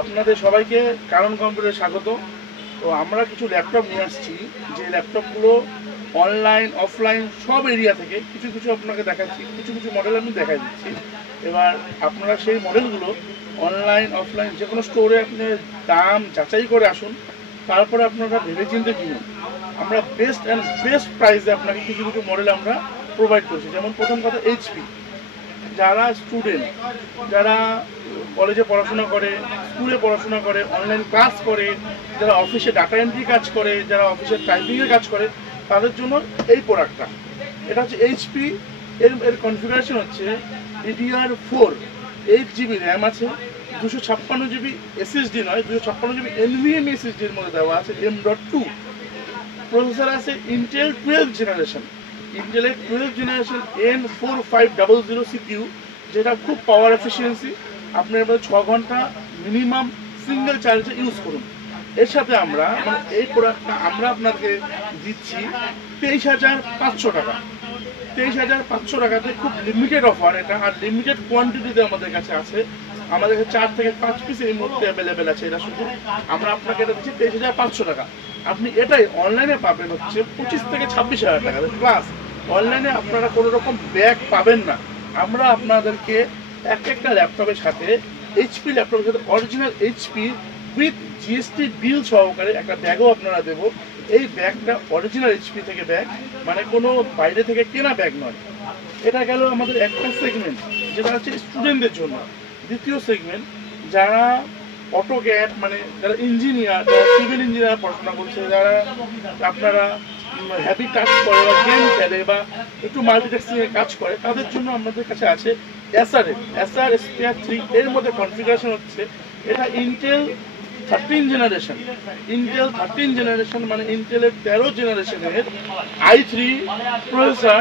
আপনাদের সবাইকে কারণ কম্পিউটারে স্বাগত। তো আমরা কিছু ল্যাপটপ নিয়ে আসছি, যে ল্যাপটপগুলো অনলাইন অফলাইন সব এরিয়া থেকে কিছু কিছু আপনাকে দেখাচ্ছি, কিছু কিছু মডেল আমি দেখাই দিচ্ছি। এবার আপনারা সেই মডেলগুলো অনলাইন অফলাইন যে কোনো স্টোরে আপনি দাম যাচাই করে আসুন, তারপরে আপনারা ভেবে চিন্তে কিনুন। আমরা বেস্ট অ্যান্ড বেস্ট প্রাইসে আপনাকে কিছু কিছু মডেল আমরা প্রোভাইড করছি। যেমন প্রথম কথা এইচপি, যারা স্টুডেন্ট, যারা কলেজে পড়াশোনা করে, স্কুলে পড়াশোনা করে, অনলাইন ক্লাস করে, যারা অফিসে ডাটা এন্ট্রি কাজ করে, যারা অফিসে টাইপিংয়ের কাজ করে, তাদের জন্য এই প্রোডাক্টটা। এটা হচ্ছে এইচপি, এর কনফিগারেশন হচ্ছে DDR4, 8GB র্যাম আছে, 256 জিবি এসএসডি নয়, 256 জিবি NVMe এসএসডির মধ্যে দেওয়া আছে, M.2 প্রসেসর আছে, ইন্টেল 12 জেনারেশন, ইন্টেলের 12 জেনারেশন N4500 CPU, যেটা খুব পাওয়ার এফিসিয়েন্সি। আপনার এবার 6 ঘন্টা মিনিমাম সিঙ্গেল চার্জে ইউজ করুন। এর সাথে আমরা মানে এই প্রোডাক্টটা আমরা আপনাকে দিচ্ছি 23,500 টাকা। 23,500 টাকাতে খুব লিমিটেড অফার এটা, আর লিমিটেড কোয়ান্টিটিতে আমাদের কাছে আছে। আমাদের কাছে 4 থেকে 5 পিস এই মুহূর্তে অ্যাভেলেবেল আছে। এটা শুধু আমরা আপনাকে এটা দিচ্ছি 23,500 টাকা। আপনি এটাই অনলাইনে পাবেন হচ্ছে 25 থেকে 26,000 টাকা প্লাস। অনলাইনে আপনারা কোনো রকম ব্যাগ পাবেন না। আমরা আপনাদেরকে একটা ল্যাপটপের সাথে এইচপি ল্যাপটপের সাথে original HP with GST bill সহকারে একটা ব্যাগও আপনারা দেবো। এই ব্যাগটা অরিজিনাল এইচপি থেকে ব্যাগ, মানে কোনো বাইরে থেকে কেনা ব্যাগ নয়। এটা গেল আমাদের একটা সেগমেন্ট, যেটা হচ্ছে স্টুডেন্টদের জন্য। দ্বিতীয় সেগমেন্ট, যারা অটোক্যাড মানে যারা ইঞ্জিনিয়ার, যারা সিভিল ইঞ্জিনিয়ার পড়াশোনা করছে, যারা আপনারা হ্যাপি কাজ করে বা গেম খেলে বা একটু মাল্টিটাস্কিংয়ে কাজ করে, তাদের জন্য আমাদের কাছে আছে এসআর স্পিয়ার 3। এর মধ্যে কনফিগারেশন হচ্ছে এটা ইন্টেল 13 জেনারেশন, ইন্টেল 13 জেনারেশন মানে ইন্টেলের 13 জেনারেশনের i3 প্রসেসর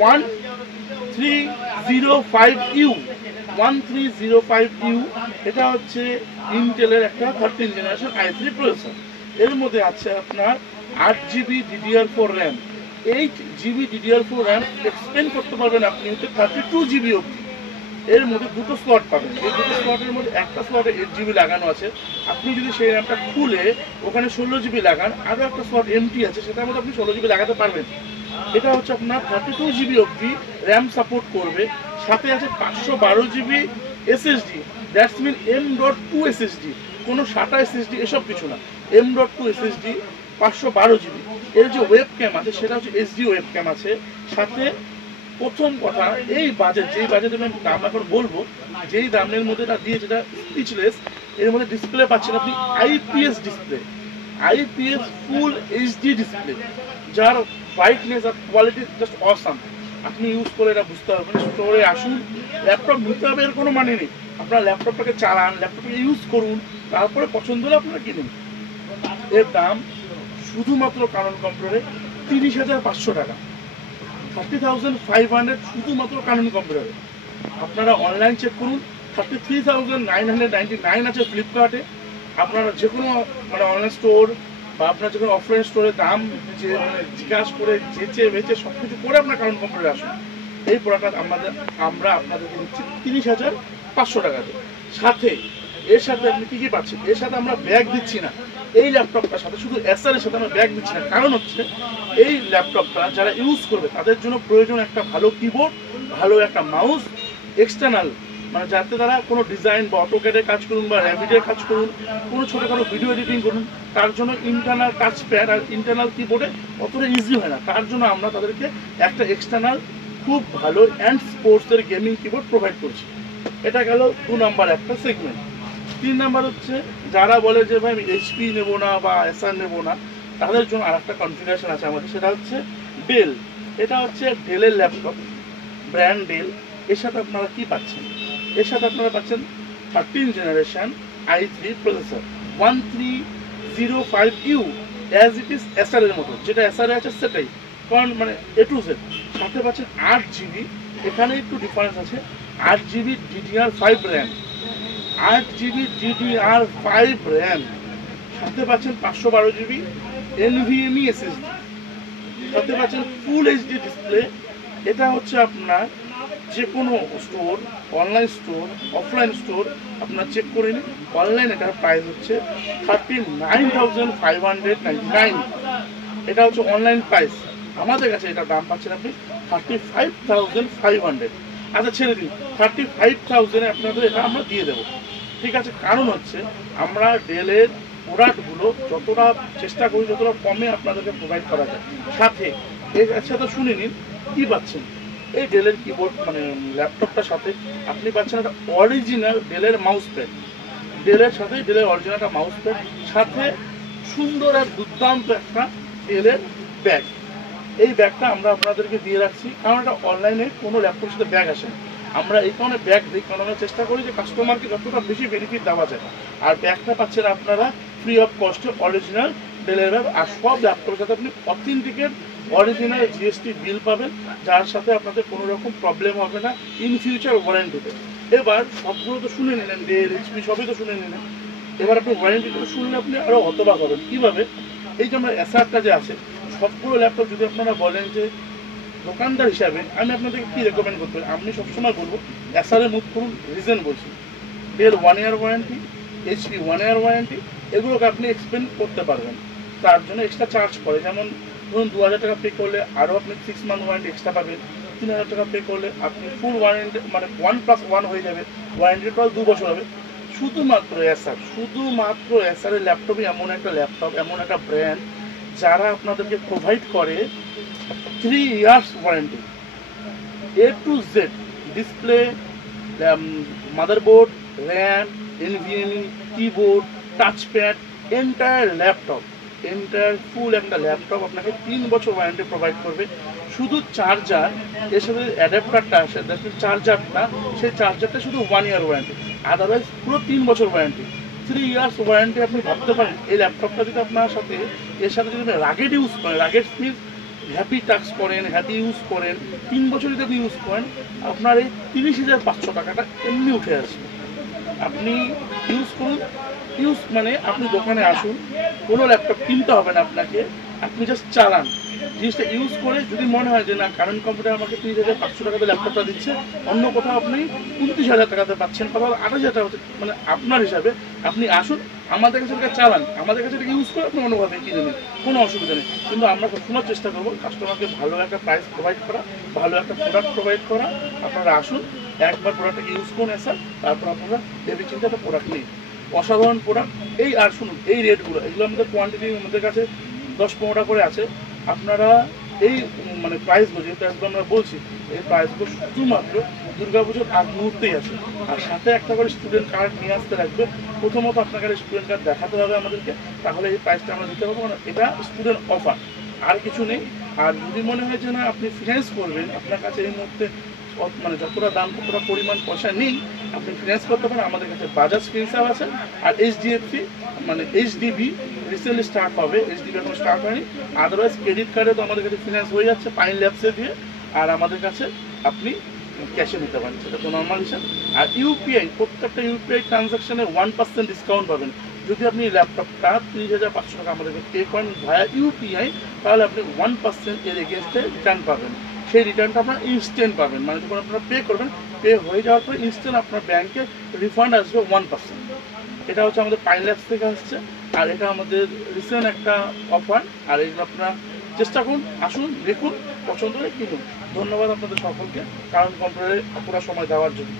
1305U 1305U। এটা হচ্ছে ইন্টেলের একটা 13 জেনারেশন i3 প্রসেসর। এর মধ্যে আছে আপনার 8GB DDR4 RAM, 8GB DDR4 RAM expend করতে পারবেন আপনি হচ্ছে 32GB অবধি। এর মধ্যে দুটো স্লট পাবেন। এই দুটো স্লটের মধ্যে একটা স্লটে 8GB লাগানো আছে। আপনি যদি সেই র্যামটা খুলে ওখানে 16GB লাগান, আরও একটা স্লট এমটি আছে, সেটার মধ্যে আপনি 16GB লাগাতে পারবেন। এটা হচ্ছে আপনার 32GB অবধি র্যাম সাপোর্ট করবে। সাথে আছে 512GB SSD, that's mean M.2 SSD, কোনো SATA এসএসডি এসব কিছু না, M.2 এসএসডি 512GB। এর যে ওয়েব ক্যাম আছে সেটা হচ্ছে HD ওয়েব ক্যাম আছে। সাথে প্রথম কথা, এই বাজেট, যেই বাজেটে আমি দাম এখন বলবো, যেই দামের মধ্যে এটা দিয়েছে এটা স্পিচলেস। এর মধ্যে ডিসপ্লে পাচ্ছেন আপনি IPS ডিসপ্লে, IPS ফুল HD ডিসপ্লে, যার ব্রাইটনেস আর কোয়ালিটি জাস্ট অসাম। আপনি ইউজ করে এটা বুঝতে পারবেন। স্টোরে আসুন, ল্যাপটপ নিতে হবে এর কোনো মানে নেই। আপনার ল্যাপটপটাকে চালান, ল্যাপটপটাকে ইউজ করুন, তারপরে পছন্দ হলে আপনারা কিনুন। এর দাম শুধুমাত্র কারণ কম্পিউটারে 30,500 টাকা, 30,500 শুধুমাত্র কারণ কম্পিউটারে। আপনারা অনলাইন চেক করুন, 33,999 আছে ফ্লিপকার্টে। আপনারা যে কোনো মানে অনলাইন স্টোর বা আপনার যে কোনো অফলাইন স্টোরে দাম যে মানে জিজ্ঞাসা করে যেচে বেচে সব কিছু করে আপনার কারণ কম্পিউটারে আসুন। এই প্রোডাক্টটা আমরা আপনাদেরকে দিচ্ছি 30,500 টাকাতে। সাথে এর সাথে আপনি কী পাচ্ছেন? এর সাথে আমরা ব্যাগ দিচ্ছি না। এই ল্যাপটপটার সাথে শুধু এসআর এর সাথে আমরা ব্যাগ দিচ্ছি না, কারণ হচ্ছে এই ল্যাপটপটা যারা ইউজ করবে তাদের জন্য প্রয়োজন একটা ভালো কিবোর্ড, ভালো একটা মাউস, এক্সটার্নাল মানে যাতে তারা কোনো ডিজাইন বা অটোক্যাডের কাজ করুন বা র্যাভিডের কাজ করুন, কোনো ছোটোখাটো ভিডিও এডিটিং করুন, তার জন্য ইন্টারনাল টাচ প্যাড আর ইন্টারনাল কিবোর্ডে অতটা ইজি হয় না। তার জন্য আমরা তাদেরকে একটা এক্সটার্নাল খুব ভালো অ্যান্ড স্পোর্টসের গেমিং কিবোর্ড প্রোভাইড করছি। এটা গেল 2 নম্বর একটা সেগমেন্ট। 3 নাম্বার হচ্ছে যারা বলে যে ভাই আমি এইচপি নেবো না বা এসআর নেবো না, তাদের জন্য আর একটা কনফিগারেশন আছে আমাদের, সেটা হচ্ছে ডেল। এটা হচ্ছে ডেলের ল্যাপটপ, ব্র্যান্ড ডেল। এর সাথে আপনারা কি পাচ্ছেন? এর সাথে আপনারা পাচ্ছেন 13 generation i3 processor 1305U, as it is SR এর মতো, যেটা এসআর আছে সেটাই, কারণ মানে A to Z। সাথে পাচ্ছেন 8GB, এখানে একটু ডিফারেন্স আছে, 8GB DDR5 RAM, 8GB DDR5 RAM. সাথে পাচ্ছেন 512GB NVMe SSD, সাথে পাচ্ছেন ফুল HD ডিসপ্লে। এটা হচ্ছে আপনার যে কোনো store, online store, offline store আপনারা চেক করে নিন। অনলাইন এটার প্রাইস হচ্ছে 39,599। এটা হচ্ছে অনলাইন প্রাইস। আমাদের কাছে এটা দাম পাচ্ছেন আপনি 35,500। আচ্ছা ছেড়ে দিন, 35,000-এ আপনাদের এটা আমরা দিয়ে দেবো, ঠিক আছে? কারণ হচ্ছে আমরা ডেলের প্রোডাক্টগুলো যতটা চেষ্টা করি যতটা কমে আপনাদেরকে প্রোভাইড করা যায়। সাথে এর সাথে শুনে নিন কী পাচ্ছেন। এই ডেলের কিবোর্ড মানে ল্যাপটপটার সাথে আপনি পাচ্ছেন একটা অরিজিনাল ডেলের মাউস প্যাড, ডেলের সাথে ডেলের অরিজিনাল একটা মাউস প্যাড, সাথে সুন্দর আর দুর্দান্ত একটা ডেলের ব্যাগ। এই ব্যাগটা আমরা আপনাদেরকে দিয়ে রাখছি, কারণ এটা অনলাইনে কোনো ল্যাপটপের সাথে ব্যাগ আসে না। আমরা এই কারণে ব্যাগ দিই, কারণ আমরা চেষ্টা করি যে কাস্টমারকে যতটা বেশি বেনিফিট দেওয়া যায়। আর ব্যাগটা পাচ্ছেন আপনারা ফ্রি অফ কস্টে, অরিজিনাল ডেলের ব্যাগ। আর সব ল্যাপটপের সাথে আপনি অথেন্টিকেট অরিজিনাল জিএসটি বিল পাবেন, যার সাথে আপনাদের কোনো রকম প্রবলেম হবে না ইন ফিউচার ওয়ারেন্টিতে। এবার সবগুলো তো শুনে নিলেন, ডেল, এইচপি সবই তো শুনে নিলেন। এবার আপনি ওয়ারেন্টিটা শুনলে আপনি আরও হতবাক হবেন। কীভাবে? এই যে আমরা এসআরটা যে আছে, সবগুলো ল্যাপটপ যদি আপনারা বলেন যে দোকানদার হিসাবে আমি আপনাদেরকে কী রেকমেন্ড করতে পারি, আমি সবসময় বলবো এসআরে মুভ করুন। রিজন বলছি, Dell 1 year warranty, HP 1 year warranty, এগুলোকে আপনি এক্সপেন্ড করতে পারবেন। তার জন্য এক্সট্রা চার্জ করে, যেমন ধরুন 2,000 টাকা পে করলে আরও আপনি 6 মান্থ ওয়ারেন্টি এক্সট্রা পাবেন। 3,000 টাকা পে করলে আপনি ফুল ওয়ারেন্টি মানে 1+1 হয়ে যাবে, ওয়ারেন্টিটাও 2 বছর হবে। শুধুমাত্র এসআরের ল্যাপটপই এমন একটা ল্যাপটপ, এমন একটা ব্র্যান্ড যারা আপনাদেরকে প্রোভাইড করে 3 years warranty, A to Z, display, motherboard, RAM, NVMe, keyboard, touchpad, entire laptop, entire full একটা ল্যাপটপ আপনাকে 3 বছর ওয়ারেন্টি প্রোভাইড করবে। শুধু চার্জার, এর সাথে অ্যাডাপ্টারটা আসে, চার্জারটা, সেই চার্জারটা শুধু 1 ইয়ার ওয়ারেন্টি, আদারওয়াইজ পুরো 3 বছর ওয়ারেন্টি। 3 years warranty. আপনি ভাবতে পারেন এই ল্যাপটপটা যদি আপনার সাথে এর সাথে যদি আপনি রাগেড ইউজ করেন, রাগেড মিনস হ্যাপি টাস্ক করেন, হ্যাপি ইউজ করেন, 3 বছর যদি আপনি ইউজ করেন, আপনার এই 30,500 টাকাটা এমনি উঠে আসবে। আপনি ইউজ করুন, ইউজ মানে আপনি দোকানে আসুন, কোনো ল্যাপটপ কিনতে হবে না আপনাকে, আপনি জাস্ট চালান। জিনিসটা ইউজ করে যদি মনে হয় যে না কারেন্ট কম্পিউটার আমাকে 30,500 টাকাতে ল্যাপটপটা দিচ্ছে, অন্য কোথাও আপনি 29,000 টাকাতে পাচ্ছেন, কোথাও 28,000 টাকা পাচ্ছেন, মানে আপনার হিসাবে আপনি আসুন, আমাদের কাছে এটা চালান, আমাদের কাছে এটা ইউজ করে আপনি অন্যভাবে কিনে নিন, কোনো অসুবিধা নেই। কিন্তু আমরা সবসময় চেষ্টা করবো কাস্টমারকে ভালো একটা প্রাইস প্রোভাইড করা, ভালো একটা প্রোডাক্ট প্রোভাইড করা। আপনারা আসুন, একবার প্রোডাক্টটাকে ইউজ করুন স্যার, তারপর আপনারা ভেবে চিন্তা একটা প্রোডাক্ট নিন। অসাধারণ প্রোডাক্ট। এই আর শুনুন, এই রেটগুলো এগুলো আমাদের কোয়ান্টিটি আমাদের কাছে 10-15টা করে আছে। আপনারা এই মানে প্রাইসগুলো যে প্রাইসগুলো আমরা বলছি, এই প্রাইসগুলো শুধুমাত্র দুর্গাপুজোর আগ মুহূর্তেই আছে। আর সাথে একটা করে স্টুডেন্ট কার্ড নিয়ে আসতে লাগবে। প্রথমত আপনাকে স্টুডেন্ট কার্ড দেখাতে হবে আমাদেরকে, তাহলে এই প্রাইসটা আমরা দিতে পারবো। মানে এটা স্টুডেন্ট অফার, আর কিছু নেই। আর যদি মনে হয় যে না আপনি ফিনান্স করবেন, আপনার কাছে এই মুহূর্তে মানে যতটা দাম ততটা পরিমাণ পয়সা নেই, আপনি ফিনান্স করতে পারেন। আমাদের কাছে বাজাজ ফিনসার্ভ আছে, আর এইচডিএফসি মানে এইচডিবি রিসেন্টলি স্টার্ট হবে, এইচডিবি এখন স্টার্ট হয়নি। আদারওয়াইজ ক্রেডিট কার্ডে তো আমাদের কাছে ফিনান্স হয়ে যাচ্ছে পাইন ল্যাবসে দিয়ে, আর আমাদের কাছে আপনি ক্যাশে নিতে পারেন, সেটা তো নর্মাল হিসাব। আর ইউপিআই, প্রত্যেকটা ইউপিআই ট্রানজাকশানে 1% ডিসকাউন্ট পাবেন। যদি আপনি ল্যাপটপটা 30,500 টাকা আমাদেরকে পে করেন ভায়া ইউপিআই, তাহলে আপনি 1% এর এগেনস্টে রিটার্ন পাবেন। সেই রিটার্নটা আপনার ইনস্ট্যান্ট পাবেন, মানে যখন আপনারা পে করবেন, পে হয়ে যাওয়ার পরে ইনস্ট্যান্ট আপনার ব্যাংকে রিফান্ড আসবে 1%। এটা হচ্ছে আমাদের পাইন ল্যাবস থেকে আসছে, আর এটা আমাদের রিসেন্ট একটা অফার। আর এগুলো আপনারা চেষ্টা করুন, আসুন, দেখুন, পছন্দ হলে কিনুন। ধন্যবাদ আপনাদের সকলকে কারণ কম্পিউটারে পুরো সময় দেওয়ার জন্য।